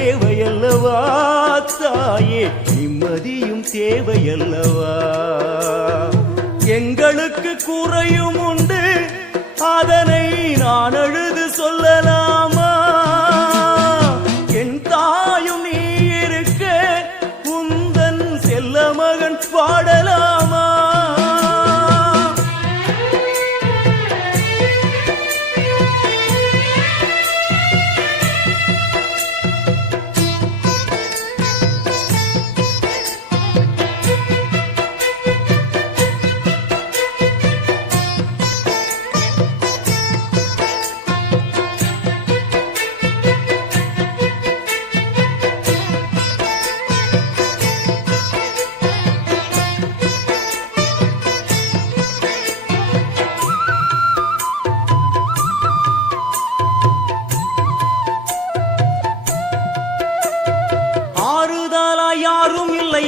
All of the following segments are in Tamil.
தேவையல்லவா? தாயே நிம்மதியும் தேவையல்லவா? எங்களுக்கு குறையும் உண்டு. அதனை நான் அழுது சொல்லலாம்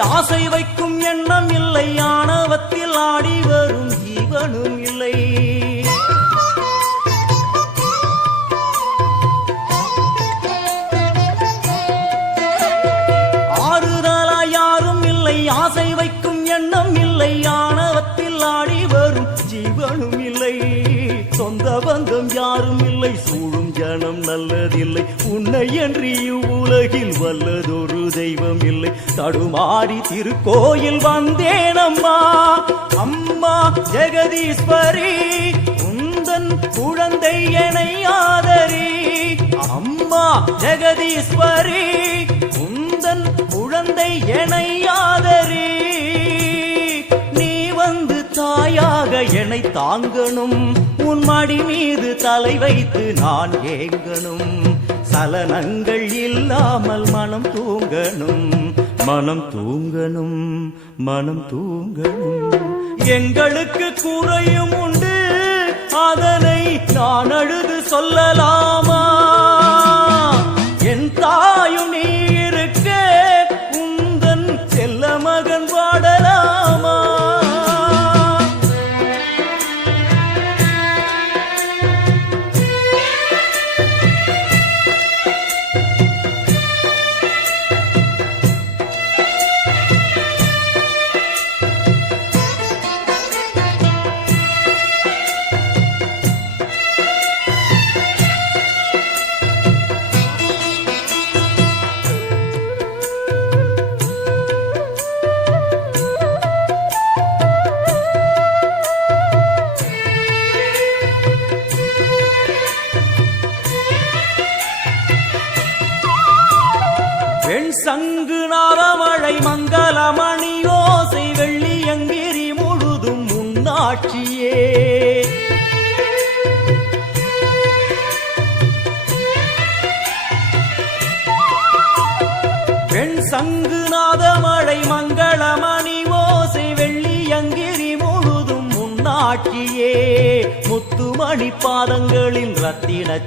ஆசை வைக்கும் எண்ணம் இல்லை ஆணவத்தில் ஆடி வரும் ஜீவனும் இல்லை. ஆறுதலா யாரும் இல்லை ஆசை வைக்கும் எண்ணம் இல்லை ஆணவத்தில் ஆடி வரும் ஜீவனும் இல்லை. சொந்த பந்தம் யாரும் இல்லை சூழும் ஜனம் நல்லதில்லை. உன்னை என்று இவ்வுலகில் வல்லதொரு தெய்வம் இல்லை தடுமாறி திருக்கோயில் வந்தேன் அம்மா அம்மா ஜெகதீஸ்வரி உந்தன் குழந்தை எனை ஆதரி. அம்மா ஜெகதீஸ்வரி உந்தன் குழந்தை என ஆதரி. நீ வந்து தாயாக என்னை தாங்கணும். உன் மடி மீது தலை வைத்து நான் ஏங்கணும். சலனங்கள் இல்லாமல் மனம் தூங்கணும். மனம் தூங்கணும் மனம் தூங்கணும். எங்களுக்கு குறையும் உண்டு. அதனை நான் அழுது சொல்லலாம். சங்கு நாரமழை மங்களமணி ஓசை வெள்ளியங்கிரி முழுதும் முன்னாட்சியே. பெண் சங்கு நாதமழை மங்களமணி ஓசை வெள்ளியங்கிரி முழுதும் முன்னாட்சியே. முத்துமணி பாதங்களின் ரத்தின